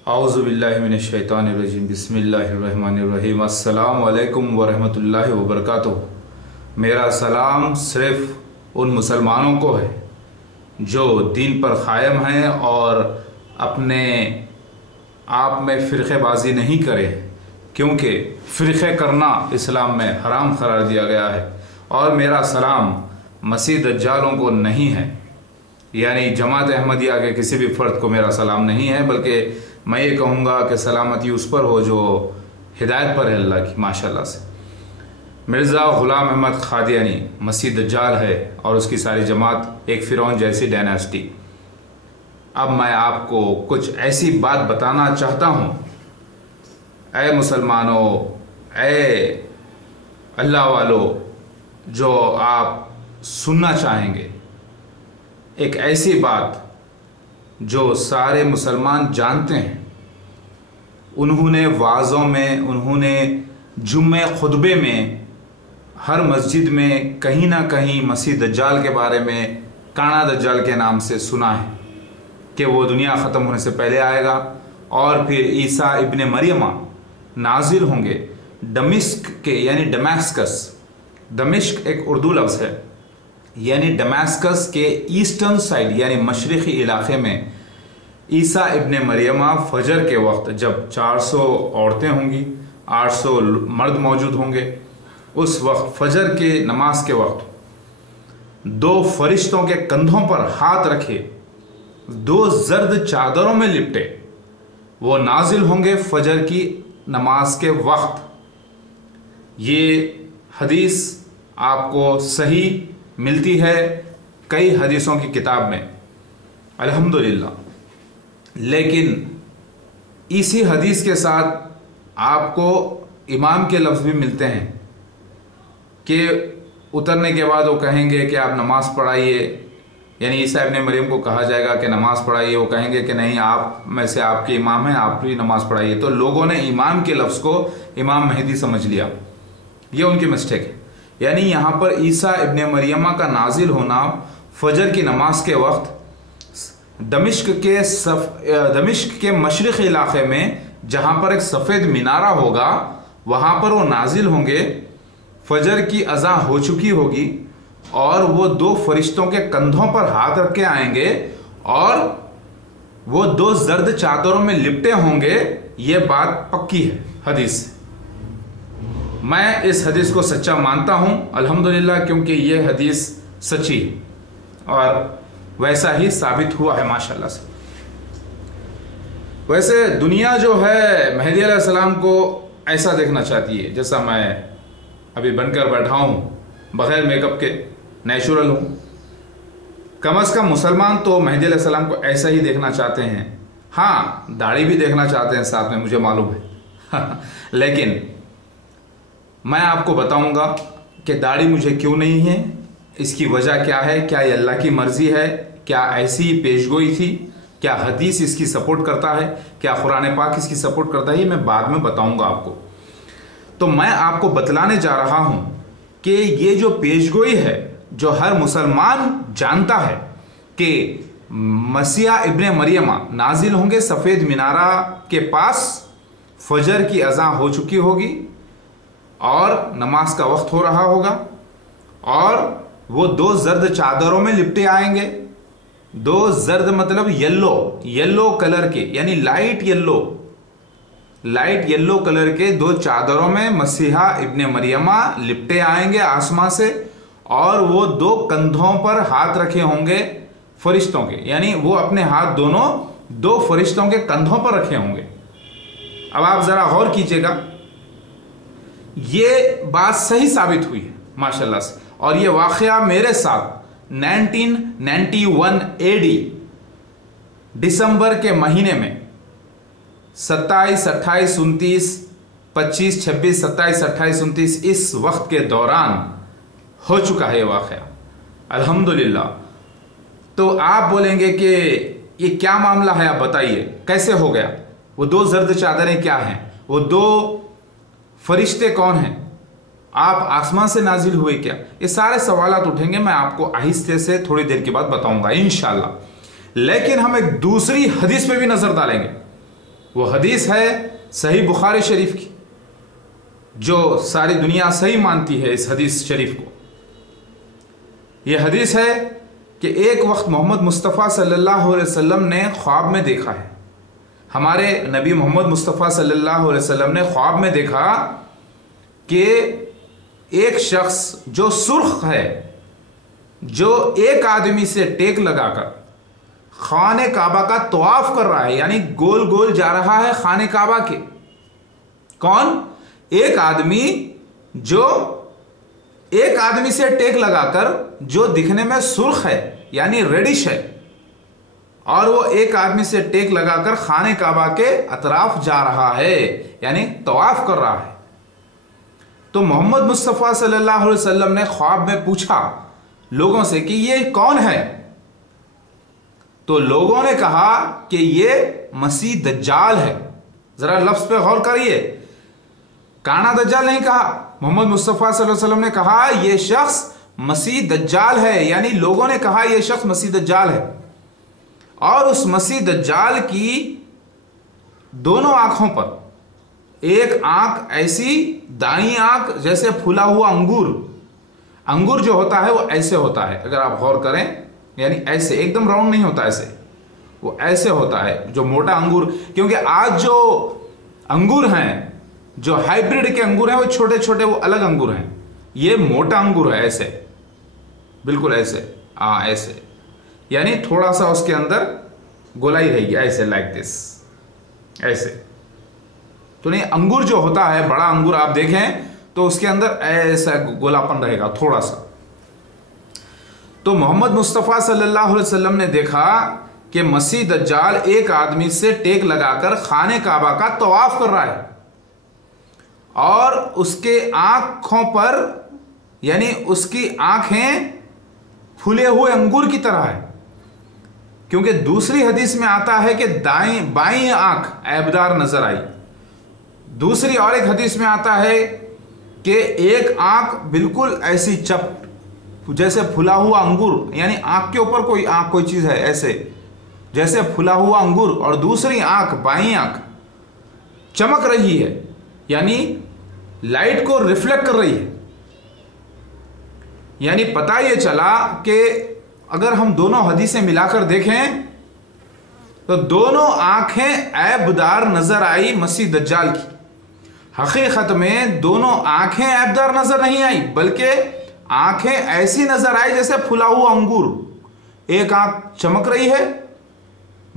औज़ुबिल्लाहिमिनश्शैतानिर्रजीम बिस्मिल्लाहिर्रहमानिर्रहीम अस्सलामु अलैकुम वरहमतुल्लाहि वबरकातुहू। मेरा सलाम सिर्फ़ उन मुसलमानों को है जो दीन पर क़ायम हैं और अपने आप में फ़िरक़ेबाज़ी नहीं करें, क्योंकि फ़िरक़े करना इस्लाम में हराम करार दिया गया है। और मेरा सलाम मसीह दज्जालों को नहीं है, यानी जमात अहमदिया के किसी भी फ़र्द को मेरा सलाम नहीं है, बल्कि मैं ये कहूँगा कि सलामती उस पर हो जो हिदायत पर है अल्लाह की। माशाल्लाह से मिर्ज़ा ग़ुलाम अहमद क़ादियानी मसीह दज्जाल है और उसकी सारी जमात एक फ़िरौन जैसी डायनेस्टी। अब मैं आपको कुछ ऐसी बात बताना चाहता हूँ, ऐ मुसलमानों, ऐ अल्लाह वालों, जो आप सुनना चाहेंगे। एक ऐसी बात जो सारे मुसलमान जानते हैं। उन्होंने वाज़ों में, उन्होंने जुम्मे खुतबे में, हर मस्जिद में कहीं ना कहीं मसीह दज्जाल के बारे में, काना दज्जाल के नाम से सुना है कि वो दुनिया ख़त्म होने से पहले आएगा और फिर ईसा इब्ने मरियमा नाजिल होंगे दमिश्क के, यानी डमास्कस। दमिश्क एक उर्दू लफ्ज़ है, यानी डमास्कस के ईस्टर्न साइड यानी मशरक़ी इलाक़े में ईसा इब्ने मरियमा फजर के वक्त, जब 400 औरतें होंगी, 800 मर्द मौजूद होंगे, उस वक्त फजर के नमाज के वक्त दो फरिश्तों के कंधों पर हाथ रखे, दो जर्द चादरों में लिपटे, वो नाजिल होंगे फजर की नमाज के वक्त। ये हदीस आपको सही मिलती है कई हदीसों की किताब में, अल्हम्दुलिल्लाह। लेकिन इसी हदीस के साथ आपको इमाम के लफ्ज़ भी मिलते हैं कि उतरने के बाद वो कहेंगे कि आप नमाज़ पढ़ाइए, यानी ईसा इब्ने मरियम को कहा जाएगा कि नमाज़ पढ़ाइए। वो कहेंगे कि नहीं, आप में से आपके इमाम हैं, आप भी नमाज़ पढ़ाइए। तो लोगों ने इमाम के लफ्ज़ को इमाम मेहदी समझ लिया, ये उनकी मिस्टेक है। यानी यहाँ पर ईसा इब्ने मरियमा का नाजिल होना फजर की नमाज के वक्त दमिश्क के मशरिक़ी इलाक़े में, जहाँ पर एक सफ़ेद मीनारा होगा, वहाँ पर वो नाजिल होंगे। फजर की अज़ा हो चुकी होगी और वो दो फरिश्तों के कंधों पर हाथ रख के आएंगे और वो दो जर्द चादरों में लिपटे होंगे। ये बात पक्की है हदीस से। मैं इस हदीस को सच्चा मानता हूँ अल्हम्दुलिल्लाह, क्योंकि ये हदीस सच्ची है और वैसा ही साबित हुआ है माशाल्लाह से। वैसे दुनिया जो है मेहदी अलैहिस्सलाम को ऐसा देखना चाहती है जैसा मैं अभी बनकर बैठा हूँ, बगैर मेकअप के, नेचुरल हूँ। कम अज़ कम मुसलमान तो मेहदी अलैहिस्सलाम को ऐसा ही देखना चाहते हैं। हाँ, दाढ़ी भी देखना चाहते हैं साथ में, मुझे मालूम है लेकिन मैं आपको बताऊंगा कि दाढ़ी मुझे क्यों नहीं है, इसकी वजह क्या है, क्या ये अल्लाह की मर्जी है, क्या ऐसी पेशगोई थी, क्या हदीस इसकी सपोर्ट करता है, क्या कुरान पाक इसकी सपोर्ट करता है, ये मैं बाद में बताऊंगा आपको। तो मैं आपको बतलाने जा रहा हूं कि ये जो पेशगोई है, जो हर मुसलमान जानता है कि मसीहा इब्ने मरियमा नाजिल होंगे सफ़ेद मीनारा के पास, फजर की अज़ा हो चुकी होगी और नमाज का वक्त हो रहा होगा और वो दो जर्द चादरों में लिपटे आएंगे। दो जर्द मतलब येलो कलर के, यानी लाइट येलो कलर के दो चादरों में मसीहा इब्ने मरियमा लिपटे आएंगे आसमां से, और वो दो कंधों पर हाथ रखे होंगे फरिश्तों के, यानी वो अपने हाथ दोनों दो फरिश्तों के कंधों पर रखे होंगे। अब आप जरा गौर कीजिएगा, ये बात सही साबित हुई है माशाल्लाह से। और ये वाक़या मेरे साथ 1991 AD दिसंबर के महीने में 27, 28, 29, 25, 26, 27, 28, 29 इस वक्त के दौरान हो चुका है ये वाक़या अल्हम्दुलिल्लाह। तो आप बोलेंगे कि ये क्या मामला है, आप बताइए कैसे हो गया, वो दो जर्द चादरें क्या हैं, वो दो फरिश्ते कौन हैं, आप आसमान से नाजिल हुए क्या, ये सारे सवालात उठेंगे। मैं आपको आहिस्ते से थोड़ी देर के बाद बताऊंगा इंशाल्लाह। लेकिन हम एक दूसरी हदीस पे भी नजर डालेंगे वो हदीस है सही बुखारी शरीफ की, जो सारी दुनिया सही मानती है इस हदीस शरीफ को। ये हदीस है कि एक वक्त मोहम्मद मुस्तफ़ा सल्लल्लाहु अलैहि वसल्लम ने ख्वाब में देखा है, हमारे नबी मोहम्मद मुस्तफ़ा सल्लल्लाहु अलैहि वसल्लम ने ख्वाब में देखा कि एक शख्स जो सुर्ख है, जो एक आदमी से टेक लगाकर खाने काबा का तवाफ कर रहा है, यानी गोल गोल जा रहा है खाने काबा के। कौन? एक आदमी जो एक आदमी से टेक लगाकर, जो दिखने में सुर्ख है यानी रेडिश है, और वो एक आदमी से टेक लगाकर खाने काबा के अतराफ जा रहा है, यानी तवाफ कर रहा है। तो मोहम्मद मुस्तफ़ा सल्लल्लाहु अलैहि वसल्लम ने ख्वाब में पूछा लोगों से कि ये कौन है? तो लोगों ने कहा कि ये मसीह दज्जाल है। जरा लफ्ज पे गौर करिए, काना दज्जाल नहीं कहा, मोहम्मद मुस्तफ़ा सल्लल्लाहु अलैहि वसल्लम ने कहा यह शख्स मसीह दज्जाल है, यानी लोगों ने कहा यह शख्स मसीह दज्जाल है। और उस मसीह दज्जाल की दोनों आंखों पर, एक आंख ऐसी, दाईं आंख जैसे फूला हुआ अंगूर जो होता है वो ऐसे होता है, अगर आप गौर करें, यानी ऐसे एकदम राउंड नहीं होता, ऐसे वो ऐसे होता है जो मोटा अंगूर। क्योंकि आज जो अंगूर हैं, जो हाइब्रिड के अंगूर हैं, वो छोटे छोटे, वो अलग अंगूर हैं। ये मोटा अंगूर है, ऐसे बिल्कुल ऐसे, ऐसे, यानी थोड़ा सा उसके अंदर गोलाई रहेगी, ऐसे, लाइक दिस, ऐसे। तो नहीं, अंगूर जो होता है, बड़ा अंगूर आप देखें तो उसके अंदर ऐसा गोलापन रहेगा थोड़ा सा। तो मोहम्मद मुस्तफ़ा सल्लल्लाहु अलैहि वसल्लम ने देखा कि मसीह दज्जाल एक आदमी से टेक लगाकर खाने काबा का तवाफ कर रहा है, और उसके आंखों पर, यानी उसकी आंखें फूले हुए अंगूर की तरह है। क्योंकि दूसरी हदीस में आता है कि बाईं आंख ऐबदार नजर आई। दूसरी और एक हदीस में आता है कि एक आंख बिल्कुल ऐसी जैसे फुला हुआ अंगूर, यानी आंख के ऊपर कोई चीज है ऐसे, जैसे फुला हुआ अंगूर, और दूसरी आंख, बाईं आंख चमक रही है, यानी लाइट को रिफ्लेक्ट कर रही है। यानी पता ये चला कि अगर हम दोनों हदीसें मिलाकर देखें तो दोनों आंखें ऐबदार नजर आई मसीह दज्जाल की। हकीकत में दोनों आंखें ऐबदार नजर नहीं आई, बल्कि आंखें ऐसी नजर आई जैसे फुला हुआ अंगूर। एक आंख चमक रही है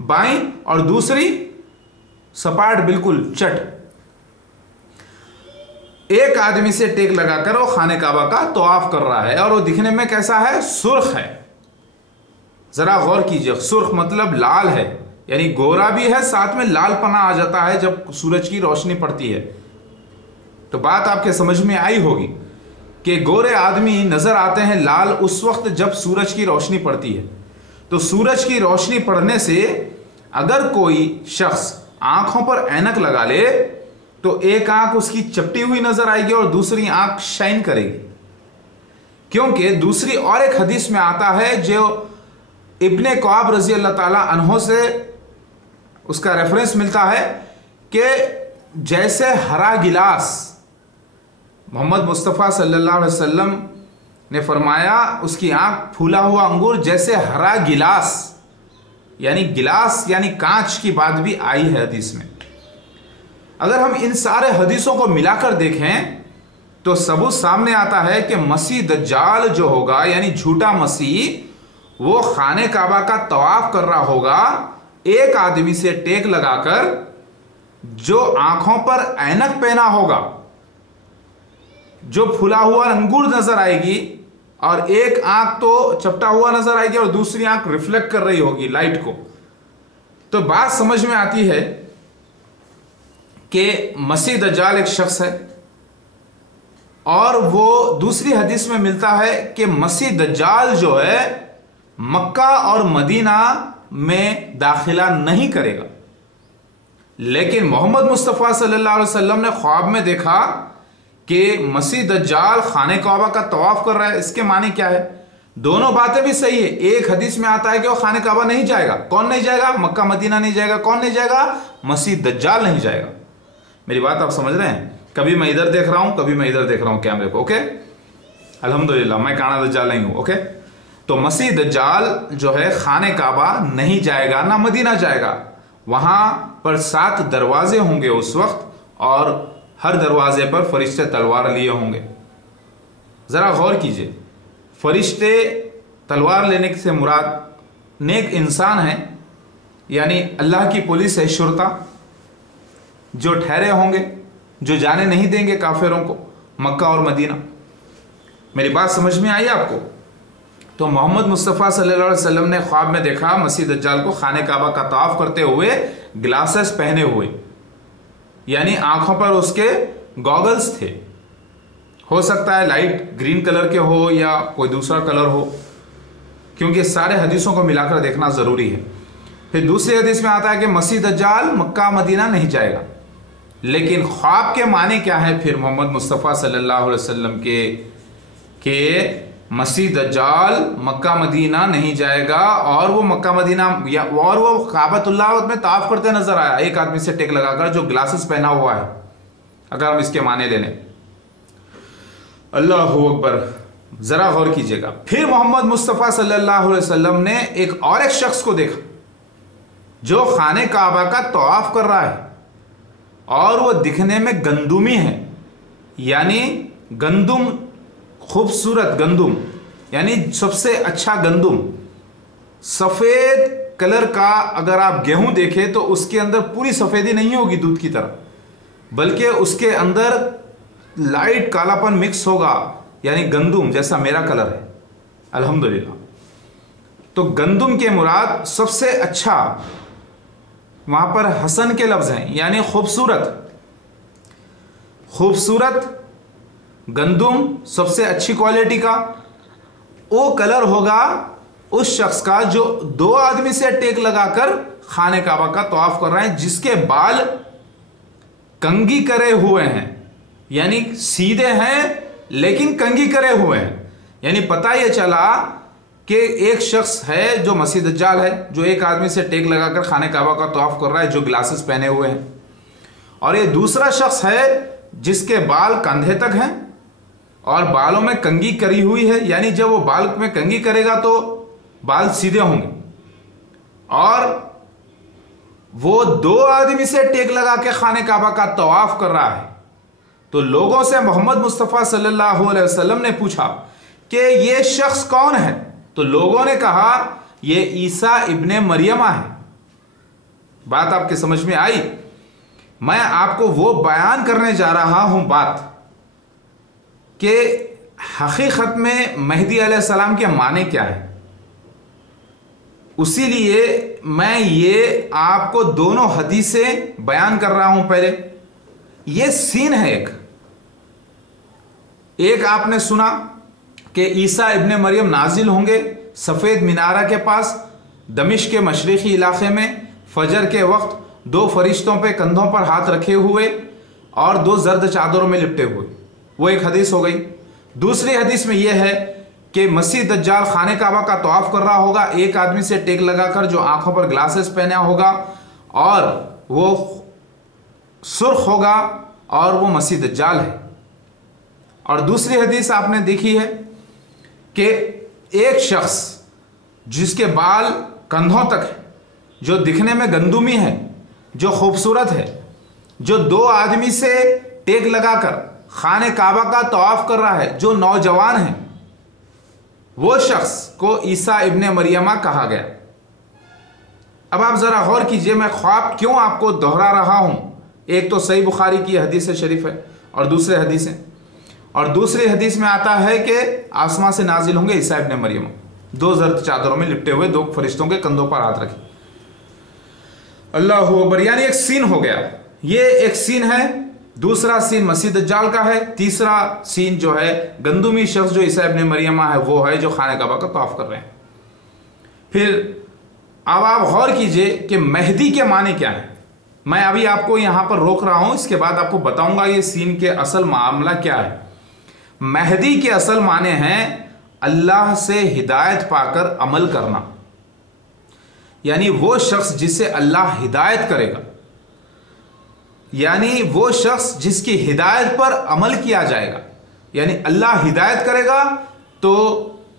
बाईं, और दूसरी सपाट, बिल्कुल चट। एक आदमी से टेक लगाकर वो खाने काबा का तवाफ कर रहा है, और वो दिखने में कैसा है? सुर्ख है। जरा गौर कीजिए, सुर्ख मतलब लाल है, यानी गोरा भी है, साथ में लालपना आ जाता है जब सूरज की रोशनी पड़ती है। तो बात आपके समझ में आई होगी कि गोरे आदमी नजर आते हैं लाल उस वक्त जब सूरज की रोशनी पड़ती है। तो सूरज की रोशनी पड़ने से अगर कोई शख्स आंखों पर ऐनक लगा ले तो एक आंख उसकी चपटी हुई नजर आएगी और दूसरी आंख शाइन करेगी। क्योंकि दूसरी और एक हदीस में आता है, जो इब्ने कौब रजी अल्लाह ताला अन्हो से उसका रेफरेंस मिलता है, कि जैसे हरा गिलास, मोहम्मद मुस्तफ़ा सल्लल्लाहु अलैहि वसल्लम ने फरमाया उसकी आंख फूला हुआ अंगूर जैसे हरा गिलास, यानी गिलास यानी कांच की बात भी आई है हदीस में। अगर हम इन सारे हदीसों को मिलाकर देखें तो सबूत सामने आता है कि मसीह दज्जाल जो होगा, यानी झूठा मसीह, वो खाने काबा का तवाफ कर रहा होगा एक आदमी से टेक लगाकर, जो आंखों पर ऐनक पहना होगा, जो फुला हुआ अंगूर नजर आएगी, और एक आंख तो चपटा हुआ नजर आएगी और दूसरी आंख रिफ्लेक्ट कर रही होगी लाइट को। तो बात समझ में आती है कि मसीह दज्जाल एक शख्स है, और वो दूसरी हदीस में मिलता है कि मसीह दज्जाल जो है मक्का और मदीना में दाखिला नहीं करेगा। लेकिन मोहम्मद मुस्तफ़ा सल्लल्लाहु अलैहि वसल्लम ने ख्वाब में देखा कि मसीह दज्जाल खाने काबा का तवाफ कर रहा है। इसके माने क्या है? दोनों बातें भी सही है। एक हदीस में आता है कि वो खाने काबा नहीं जाएगा। कौन नहीं जाएगा? मक्का मदीना नहीं जाएगा। कौन नहीं जाएगा? मसीह दज्जाल नहीं जाएगा। मेरी बात आप समझ रहे हैं? कभी मैं इधर देख रहा हूं, कभी मैं इधर देख रहा हूं कैमरे को। ओके, अल्हम्दुलिल्लाह मैं काना दज्जाल नहीं हूं। ओके, तो मसीह दज्जाल जो है खाने काबा नहीं जाएगा, ना मदीना जाएगा। वहां पर 7 दरवाजे होंगे उस वक्त, और हर दरवाजे पर फरिश्ते तलवार लिए होंगे। जरा गौर कीजिए, फरिश्ते तलवार लेने से मुराद नेक इंसान है, यानी अल्लाह की पुलिस है, शुरता, जो ठहरे होंगे, जो जाने नहीं देंगे काफिरों को मक्का और मदीना। मेरी बात समझ में आई आपको? तो मोहम्मद मुस्तफ़ा सल्लल्लाहु अलैहि वसल्लम ने ख्वाब में देखा मसीह दज्जाल को खाने काबा का तवाफ करते हुए, ग्लासेस पहने हुए, यानी आंखों पर उसके गॉगल्स थे। हो सकता है लाइट ग्रीन कलर के हो या कोई दूसरा कलर हो, क्योंकि सारे हदीसों को मिलाकर देखना जरूरी है। फिर दूसरी हदीस में आता है कि मसीह दज्जाल मक्का मदीना नहीं जाएगा। लेकिन ख्वाब के माने क्या है फिर मोहम्मद मुस्तफ़ा सल्लल्लाहु अलैहि वसल्लम के मसीह दज्जाल मक्का मदीना नहीं जाएगा, और वो मक्का मदीना और वो काबतुल्लाह में ताफ करते नजर आया, एक आदमी से टेक लगाकर, जो ग्लासेस पहना हुआ है, अगर हम इसके माने ले लें। अल्लाहु अकबर, जरा गौर कीजिएगा। फिर मोहम्मद मुस्तफ़ा सल्लल्लाहु अलैहि वसल्लम ने एक शख्स को देखा जो खाने काबा का तवाफ कर रहा है, और वो दिखने में गंदुमी है, यानी गंदुम, खूबसूरत गंदुम, यानी सबसे अच्छा गंदुम, सफेद कलर का। अगर आप गेहूं देखें तो उसके अंदर पूरी सफेदी नहीं होगी दूध की तरह, बल्कि उसके अंदर लाइट कालापन मिक्स होगा, यानी गंदुम जैसा मेरा कलर है, अल्हम्दुलिल्लाह। तो गंदुम के मुराद सबसे अच्छा, वहां पर हसन के लफ्ज हैं, यानी खूबसूरत। खूबसूरत गंदुम सबसे अच्छी क्वालिटी का, वो कलर होगा उस शख्स का जो 2 आदमी से टेक लगाकर खाने काबा का तवाफ कर रहे हैं, जिसके बाल कंघी करे हुए हैं, यानी सीधे हैं लेकिन कंघी करे हुए हैं। यानी पता यह चला कि एक शख्स है जो मसीह दज्जाल है, जो एक आदमी से टेक लगाकर खाने काबा का तवाफ कर रहा है, जो ग्लासेस पहने हुए हैं, और ये दूसरा शख्स है जिसके बाल कंधे तक हैं और बालों में कंघी करी हुई है, यानी जब वो बाल में कंघी करेगा तो बाल सीधे होंगे, और वो 2 आदमी से टेक लगा के खाने काबा का तवाफ कर रहा है। तो लोगों से मोहम्मद मुस्तफ़ा सल्लल्लाहु अलैहि वसल्लम ने पूछा कि ये शख्स कौन है? तो लोगों ने कहा ये ईसा इब्ने मरियमा है। बात आपके समझ में आई? मैं आपको वो बयान करने जा रहा हूं बात कि हकीकत में मेहदी अलैहिस्सलाम के माने क्या है। उसी लिए मैं ये आपको दोनों हदीसें बयान कर रहा हूं। पहले ये सीन है, एक आपने सुना कि ईसा इब्ने मरियम नाजिल होंगे सफ़ेद मीनारा के पास दमिश्क के मशरिकी इलाके में, फजर के वक्त 2 फरिश्तों पे कंधों पर हाथ रखे हुए और 2 जर्द चादरों में लिपटे हुए। वो एक हदीस हो गई। दूसरी हदीस में यह है कि मसीह दज्जाल खाने काबा का तवाफ कर रहा होगा, एक आदमी से टेक लगाकर, जो आंखों पर ग्लासेस पहना होगा, और वो सुर्ख होगा, और वो मसीह दज्जाल है। और दूसरी हदीस आपने देखी है कि एक शख्स जिसके बाल कंधों तक है, जो दिखने में गंदुमी है, जो खूबसूरत है, जो 2 आदमी से टेक लगाकर खाने काबा का तवाफ कर रहा है, जो नौजवान है, वो शख्स को ईसा इब्ने मरियमा कहा गया। अब आप जरा गौर कीजिए, मैं ख्वाब क्यों आपको दोहरा रहा हूं। एक तो सही बुखारी की हदीस शरीफ है और दूसरे हदीसें, और दूसरी हदीस में आता है कि आसमां से नाजिल होंगे ईसा इब्ने मरियम, 2 जर्द चादरों में लिपटे हुए, 2 फरिश्तों के कंधों पर हाथ रखे। अल्लाहु अकबर, यानी एक सीन हो गया। ये एक सीन है। दूसरा सीन मसीह दज्जाल का है। तीसरा सीन जो है गंदुमी शख्स जो ईसा इब्ने मरियमा है, वो है जो खाने काबा का तवाफ कर रहे हैं। फिर अब आप गौर कीजिए कि मेहदी के माने क्या है। मैं अभी आपको यहां पर रोक रहा हूं, इसके बाद आपको बताऊंगा ये सीन के असल मामला क्या है। मेहदी के असल माने हैं अल्लाह से हिदायत पाकर अमल करना, यानी वो शख्स जिसे अल्लाह हिदायत करेगा, यानी वो शख्स जिसकी हिदायत पर अमल किया जाएगा, यानी अल्लाह हिदायत करेगा तो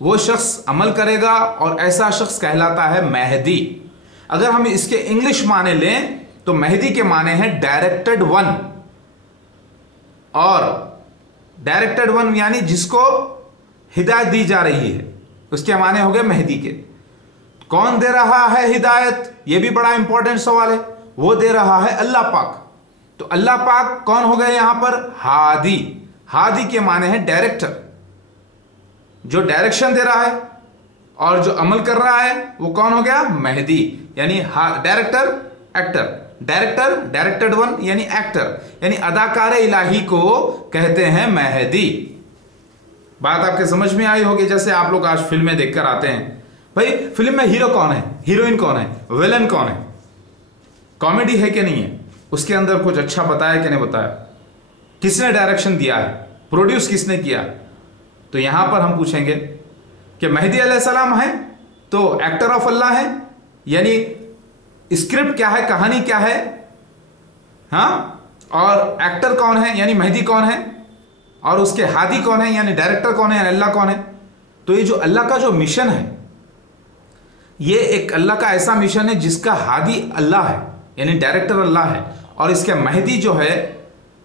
वो शख्स अमल करेगा और ऐसा शख्स कहलाता है महदी। अगर हम इसके इंग्लिश माने लें तो महदी के माने हैं डायरेक्टेड वन, और डायरेक्टेड वन यानी जिसको हिदायत दी जा रही है, उसके माने हो गए महदी के। कौन दे रहा है हिदायत, यह भी बड़ा इंपॉर्टेंट सवाल है। वो दे रहा है अल्लाह पाक। तो अल्लाह पाक कौन हो गए यहां पर, हादी। हादी के माने हैं डायरेक्टर, जो डायरेक्शन दे रहा है, और जो अमल कर रहा है वो कौन हो गया, महदी। यानी director actor, director directed one यानी एक्टर, यानी अदाकार इलाही को कहते हैं महदी। बात आपके समझ में आई होगी। जैसे आप लोग आज फिल्में देखकर आते हैं, भाई फिल्म में हीरो कौन है, हीरोइन कौन है, विलन कौन है, कॉमेडी है कि नहीं है, उसके अंदर कुछ अच्छा बताया कि नहीं बताया, किसने डायरेक्शन दिया है, प्रोड्यूस किसने किया। तो यहां पर हम पूछेंगे कि मेहदी अलैहिस्सलाम है तो एक्टर ऑफ अल्लाह है, यानी स्क्रिप्ट क्या है, कहानी क्या है, हाँ, और एक्टर कौन है यानी मेहदी कौन है, और उसके हादी कौन है यानी डायरेक्टर कौन है, यानी अल्लाह कौन है। तो ये जो अल्लाह का जो मिशन है, ये एक अल्लाह का ऐसा मिशन है जिसका हादी अल्लाह है, यानी डायरेक्टर अल्लाह है, और इसके मेहदी जो है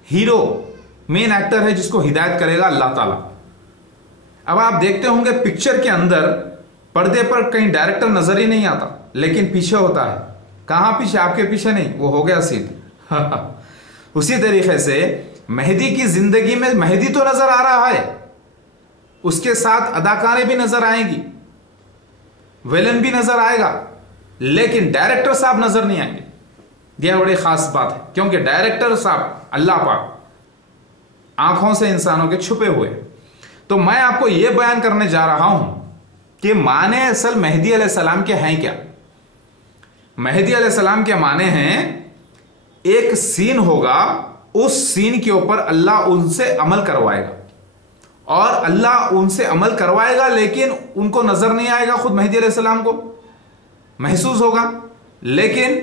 हीरो, मेन एक्टर है, जिसको हिदायत करेगा अल्लाह ताला। अब आप देखते होंगे पिक्चर के अंदर पर्दे पर कहीं डायरेक्टर नजर ही नहीं आता, लेकिन पीछे होता है। कहां पीछे, आपके पीछे नहीं, वो हो गया सीन। उसी तरीके से मेहदी की जिंदगी में मेहदी तो नजर आ रहा है, उसके साथ अदाकारें भी नजर आएंगी, विलन भी नजर आएगा, लेकिन डायरेक्टर साहब नजर नहीं आएंगे। यह बड़ी खास बात है, क्योंकि डायरेक्टर साहब अल्लाह पाक आंखों से इंसानों के छुपे हुए। तो मैं आपको यह बयान करने जा रहा हूं कि माने असल मेहदी अलैहिस्सलाम के हैं क्या। मेहदी अलैहिस्सलाम के माने हैं, एक सीन होगा, उस सीन के ऊपर अल्लाह उनसे अमल करवाएगा, और अल्लाह उनसे अमल करवाएगा लेकिन उनको नजर नहीं आएगा, खुद मेहदी अलैहिस्सलाम को महसूस होगा, लेकिन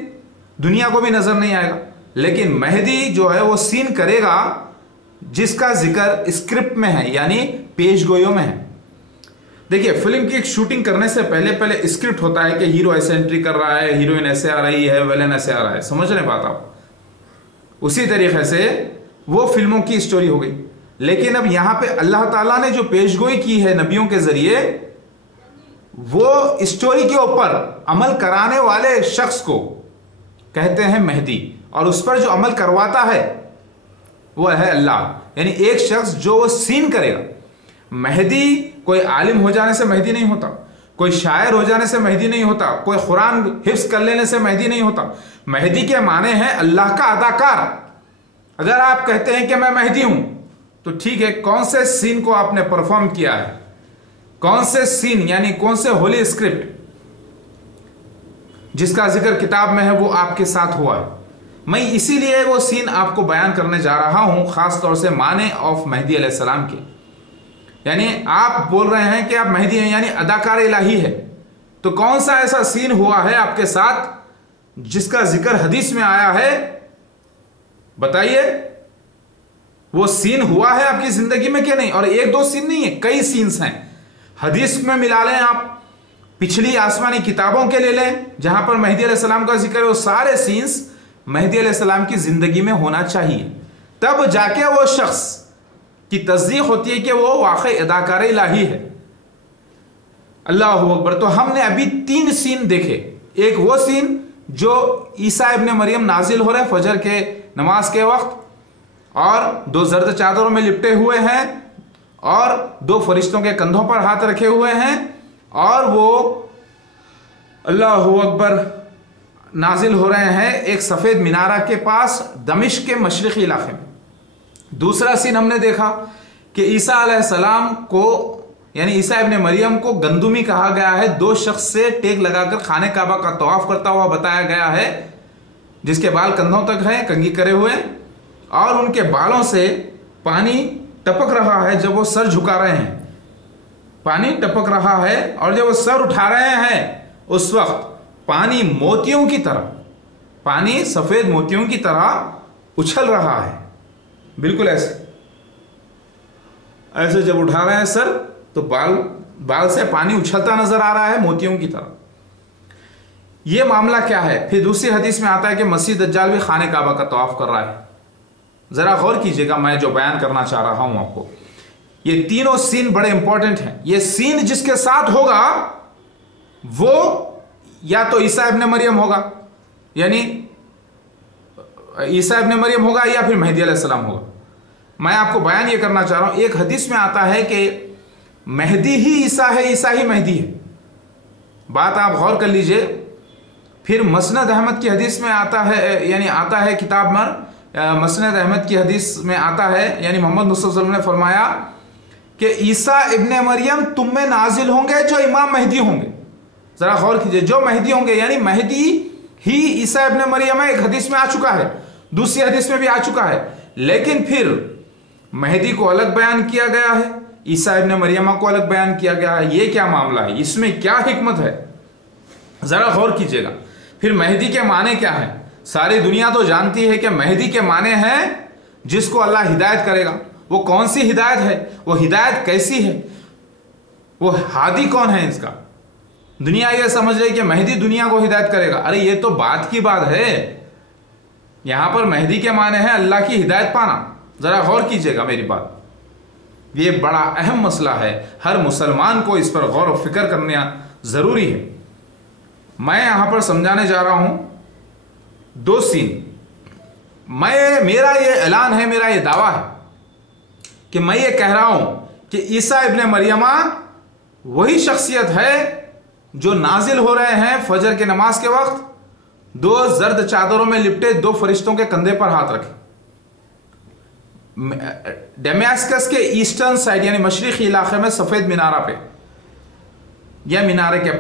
दुनिया को भी नजर नहीं आएगा। लेकिन मेहदी जो है वो सीन करेगा जिसका जिक्र स्क्रिप्ट में है, यानी पेशगोइयों में है। देखिए, फिल्म की शूटिंग करने से पहले स्क्रिप्ट होता है कि हीरो ऐसे एंट्री कर रहा है, हीरोइन ऐसे आ रही है, विलेन ऐसे आ रहा है, समझ रहे बात आप। उसी तरीके से वो फिल्मों की स्टोरी हो गई। लेकिन अब यहां पे अल्लाह ताला ने जो पेशगोई की है नबियों के जरिए, वो स्टोरी के ऊपर अमल कराने वाले शख्स को कहते हैं मेहदी, और उस पर जो अमल करवाता है वो है अल्लाह, यानी एक शख्स जो वो सीन करेगा। मेहदी कोई आलिम हो जाने से मेहदी नहीं होता, कोई शायर हो जाने से मेहदी नहीं होता, कोई कुरान हिफ्ज कर लेने से मेहदी नहीं होता। मेहदी के माने हैं अल्लाह का अदाकार। अगर आप कहते हैं कि मैं मेहदी हूं, तो ठीक है, कौन से सीन को आपने परफॉर्म किया है, कौन से सीन यानी कौन से होली स्क्रिप्ट जिसका जिक्र किताब में है वो आपके साथ हुआ है। मैं इसीलिए वो सीन आपको बयान करने जा रहा हूं, खास तौर से माने ऑफ मेहदी अलैहिस्सलाम के। यानी आप बोल रहे हैं कि आप मेहदी हैं, यानी अदाकार इलाही है, तो कौन सा ऐसा सीन हुआ है आपके साथ जिसका जिक्र हदीस में आया है, बताइए। वो सीन हुआ है आपकी जिंदगी में क्या नहीं? और एक दो सीन नहीं है, कई सीन्स हैं। हदीस में मिला लें आप, पिछली आसमानी किताबों के ले लें जहां पर मेहदी अलैहिस्सलाम का जिक्र है, वो सारे सीन्स मेहदी अलैहिस्सलाम की जिंदगी में होना चाहिए, तब जाके वो शख्स की तस्दीक होती है कि वो वाकई अदाकार इलाही है। अल्लाहु अकबर। तो हमने अभी 3 सीन देखे। एक वो सीन जो ईसा इब्ने मरियम नाजिल हो रहे फजर के नमाज के वक्त, और 2 जर्द चादरों में लिपटे हुए हैं, और 2 फरिश्तों के कंधों पर हाथ रखे हुए हैं, और वो अल्लाहु अकबर नाजिल हो रहे हैं एक सफेद मिनारा के पास दमिश्क के मशरिकी इलाके में। दूसरा सीन हमने देखा कि ईसा अलैहिस्सलाम को, यानी ईसा इब्ने मरियम को गंदुमी कहा गया है। 2 शख्स से टेक लगाकर खाने काबा का तवाफ करता हुआ बताया गया है, जिसके बाल कंधों तक हैं, कंघी करे हुए, और उनके बालों से पानी टपक रहा है जब वो सर झुका रहे हैं। पानी टपक रहा है और जब वो सर उठा रहे हैं उस वक्त पानी मोतियों की तरह, पानी सफेद मोतियों की तरह उछल रहा है। बिल्कुल ऐसे ऐसे जब उठा रहे हैं सर तो बाल से पानी उछलता नजर आ रहा है मोतियों की तरह। यह मामला क्या है? फिर दूसरी हदीस में आता है कि मसीह दज्जाल भी खाने काबा का तवाफ कर रहा है। जरा गौर कीजिएगा, मैं जो बयान करना चाह रहा हूं आपको, ये तीनों सीन बड़े इंपॉर्टेंट हैं। ये सीन जिसके साथ होगा वो या तो ईसा इब्ने मरियम होगा, यानी ईसा इब्ने मरियम होगा, या फिर मेहदी अलैहिस्सलाम होगा। मैं आपको बयान ये करना चाह रहा हूं, एक हदीस में आता है कि मेहदी ही ईसा है, ईसा ही मेहदी है। बात आप गौर कर लीजिए। फिर मसनद अहमद की हदीस में आता है, यानी आता है किताब में, मसनद अहमद की हदीस में आता है, यानी मोहम्मद मुस्तफा सल्लल्लाहु अलैहि वसल्लम ने फरमाया कि ईसा इब्ने मरियम तुम में नाजिल होंगे जो इमाम मेहदी होंगे। जरा गौर कीजिए, जो मेहदी होंगे, यानी मेहदी ही ईसा इब्ने मरियम है। एक हदीस में आ चुका है, दूसरी हदीस में भी आ चुका है, लेकिन फिर मेहदी को अलग बयान किया गया है, ईसा इब्ने मरियम को अलग बयान किया गया है। ये क्या मामला है? इसमें क्या हिकमत है? जरा गौर कीजिएगा। फिर मेहदी के माने क्या है? सारी दुनिया तो जानती है कि मेहदी के माने हैं जिसको अल्लाह हिदायत करेगा। वो कौन सी हिदायत है? वो हिदायत कैसी है? वो हादी कौन है इसका? दुनिया ये समझ रही कि मेहदी दुनिया को हिदायत करेगा। अरे ये तो बात की बात है। यहां पर मेहदी के माने हैं अल्लाह की हिदायत पाना। जरा गौर कीजिएगा मेरी बात, ये बड़ा अहम मसला है। हर मुसलमान को इस पर गौर और फिक्र करना जरूरी है। मैं यहां पर समझाने जा रहा हूं दो सीन। मेरा ये ऐलान है, मेरा ये दावा है कि मैं ये कह रहा हूं कि ईसा इब्ने मरियमा वही शख्सियत है जो नाजिल हो रहे हैं फजर के नमाज के वक्त, दो जर्द चादरों में लिपटे दो फरिश्तों के कंधे पर हाथ रखे, डेमास्कस के ईस्टर्न साइड यानी मशरिकी इलाके में सफेद मीनारा पे या मीनारे के